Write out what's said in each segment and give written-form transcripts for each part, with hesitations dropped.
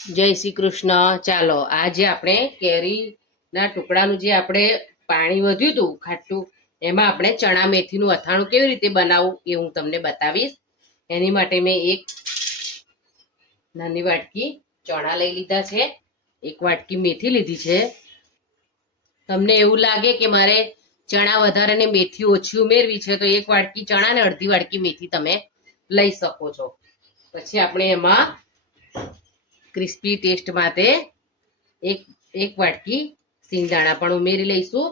જય શ્રી કૃષ્ણ. ચાલો આજે આપણે કેરીના ટુકડાનું જે આપણે પાણી વધ્યું હતું ખાટું, એમાં આપણે ચણા મેથીનું અથાણું કેવી રીતે બનાવવું એ હું તમને બતાવીશ. એની માટે મેં એક નાની વાટકી ચણા લઈ લીધા છે, એક વાટકી મેથી લીધી છે. તમને એવું લાગે કે મારે ચણા વધારે ને મેથી ઓછી ઉમેરવી છે તો એક વાટકી ચણા ને અડધી વાટકી મેથી તમે લઈ શકો છો. પછી આપણે એમાં ક્રિસ્પી ટેસ્ટ માટે એક એક વાટકી સિંગદાણા પણ ઉમેરી લઈશું.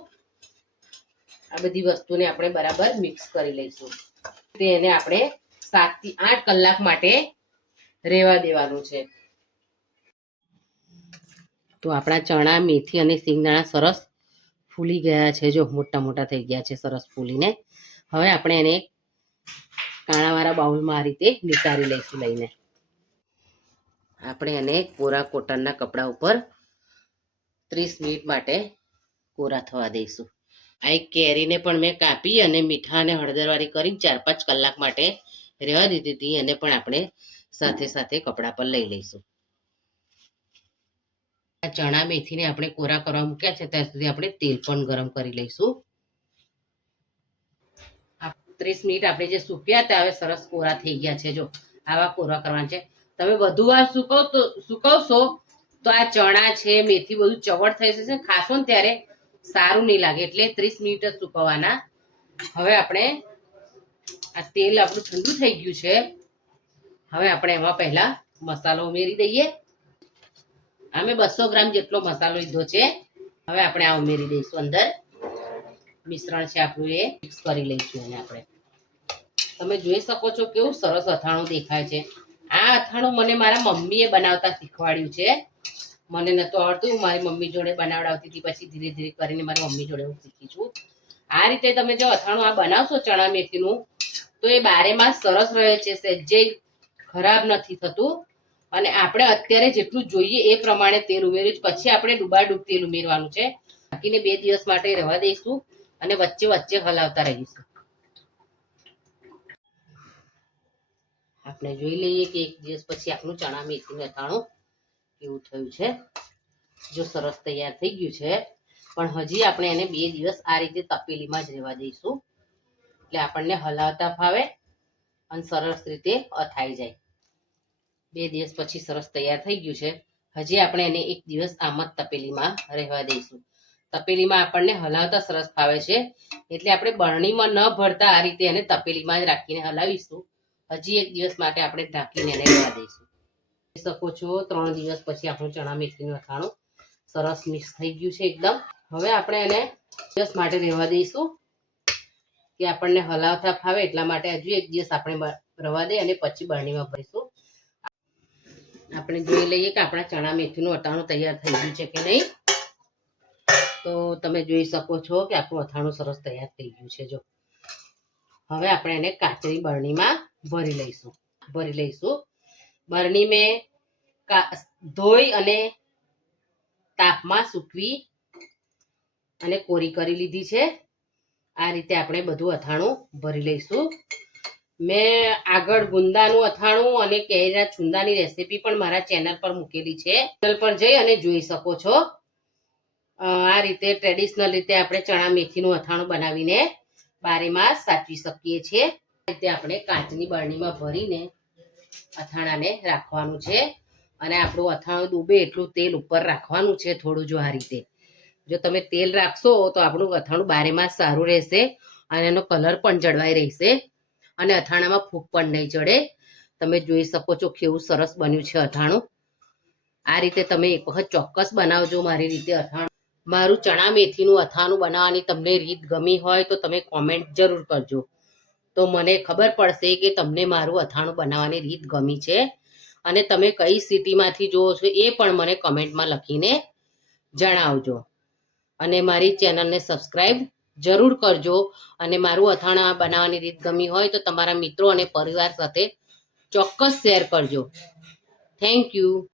આ બધી વસ્તુને આપણે બરાબર મિક્સ કરી લઈશું. તેને આપણે 7 થી 8 કલાક માટે રહેવા દેવાનું છે. તો આપણા ચણા મેથી અને સિંગદાણા સરસ ફૂલી ગયા છે. જો મોટા મોટા થઈ ગયા છે સરસ ફૂલીને. હવે આપણે એને કાણાવાળા બાઉલમાં આ રીતે નિતારી લઈશું. લઈને આપણે એને કોરા કોટનના કપડા ઉપર 30 મિનિટ માટે કોરા થવા દઈશું. આ એક કેરીને પણ મેં કાપી અને મીઠા અને હળદરવાળી કરીને 4-5 કલાક માટે રહેવા દીધી હતી. એને પણ આપણે સાથે સાથે કપડા પર લઈ લઈશું. આ ચણા મેથીને આપણે કોરા કરવા મૂક્યા છે ત્યાં સુધી આપણે તેલ પણ ગરમ કરી લઈશું. 30 મિનિટ આપણે જે સૂક્યા હતા હવે સરસ કોરા થઈ ગયા છે. જો આવા કોરા કરવાના છે. તમે વધુ વાર સુકવશો તો આ ચણા છે મેથી બધું ચવડ થઈ જશે, ખાશો ને ત્યારે સારું નહીં લાગે. એટલે 30 મિનિટ જ સુકવવાના. હવે આપણે આ તેલ આપણું ઠંડુ થઈ ગયું છે. હવે આપણે એમાં પહેલા મસાલો ઉમેરી દઈએ. અમે 200 ગ્રામ જેટલો મસાલો લીધો છે. હવે આપણે આ ઉમેરી દઈશું. અંદર મિશ્રણ છે આપણું એ મિક્સ કરી લઈશું. એને આપણે તમે જોઈ શકો છો કેવું સરસ અથાણું દેખાય છે. આ અથાણું મને મારા મમ્મીએ બનાવતા શીખવાડ્યું છે. મને નતું આવડતું, મારી મમ્મી જોડે બનાવડાવતી હતી. પછી ધીરે ધીરે કરીને મારી મમ્મી જોડે હું શીખી છું. આ રીતે તમે જો અથાણું આ બનાવશો ચણા મેથીનું તો એ 12 માસ સરસ રહે છે. સહેજે ખરાબ નથી થતું. અને આપણે અત્યારે જેટલું જોઈએ એ પ્રમાણે તેલ ઉમેર્યું. પછી આપણે ડૂબાડૂબ તેલ ઉમેરવાનું છે. બાકીને 2 દિવસ માટે રહેવા દઈશું અને વચ્ચે વચ્ચે હલાવતા રહીશું. આપણે જોઈ લઈએ કે 1 દિવસ પછી આપણું ચણા મેથીનું અથાણું કેવું થયું છે. જો સરસ તૈયાર થઈ ગયું છે, પણ હજી આપણે એને 2 દિવસ આ રીતે તપેલીમાં જ રહેવા દઈશું. એટલે આપણને હલાવતા ફાવે અને સરસ રીતે અથાઈ જાય. 2 દિવસ પછી સરસ તૈયાર થઈ ગયું છે. હજી આપણે એને 1 દિવસ આમ જ તપેલીમાં રહેવા દઈશું. તપેલીમાં આપણને હલાવતા સરસ ફાવે છે એટલે આપણે બરણીમાં ન ભરતા આ રીતે એને તપેલીમાં જ રાખીને હલાવીશું. હજી 1 દિવસ માટે આપણે ઢાંકીને એને રહેવા દઈશું. જોઈ શકો છો 3 દિવસ પછી આપણું ચણા મેથીનું અથાણું સરસ મિક્સ થઈ ગયું છે એકદમ. હવે આપણે એને દિવસ માટે રહેવા દઈશું કે આપણને હલાવતા ફાવે. એટલા માટે હજુ 1 દિવસ આપણે રવા દે અને પછી બરણીમાં ભરીશું. આપણે જોઈ લઈએ કે આપણા ચણા મેથીનું અથાણું તૈયાર થઈ ગયું છે કે નહીં. તો તમે જોઈ શકો છો કે આપણું અથાણું સરસ તૈયાર થઈ ગયું છે. જો હવે આપણે એને કાચની બરણીમાં ભરી લઈશું. બરણી મેં ધોઈ અને તાપમાં સૂકવી અને કોરી કરી લીધી છે. આ રીતે આપણે બધું અથાણું ભરી લઈશું. મેં આગળ ગુંદાનું અથાણું અને કેરીના છુંદાની રેસીપી પણ મારા ચેનલ પર મૂકેલી છે. ચેનલ પર જઈ અને જોઈ શકો છો. આ રીતે ટ્રેડિશનલ રીતે આપણે ચણા મેથીનું અથાણું બનાવીને 12 માસ સાચવી શકીએ છીએ. આ રીતે આપણે કાચની બરણીમાં ભરીને અથાણાને રાખવાનું છે અને આપણું અથાણું ડૂબે એટલું તેલ ઉપર રાખવાનું છે થોડું. જો આ રીતે જો તમે તેલ રાખશો તો આપણું અથાણું 12 માસ સારું રહેશે અને એનો કલર પણ જળવાઈ રહેશે અને અથાણામાં ફૂગ પણ નહીં ચડે. તમે જોઈ શકો છો કેવું સરસ બન્યું છે અથાણું. આ રીતે તમે એક વખત ચોક્કસ બનાવજો મારી રીતે અથાણું. મારું ચણા મેથીનું અથાણું બનાવવાની તમને રીત ગમી હોય તો તમે કોમેન્ટ જરૂર કરજો. તો મને ખબર પડશે કે તમને મારું અથાણું બનાવવાની રીત ગમી છે અને તમે કઈ સિટીમાંથી જુઓ છો એ પણ મને કમેન્ટમાં લખીને જણાવજો. અને મારી ચેનલને સબસ્ક્રાઈબ જરૂર કરજો. અને મારું અથાણા બનાવવાની રીત ગમી હોય તો તમારા મિત્રો અને પરિવાર સાથે ચોક્કસ શેર કરજો. Thank you.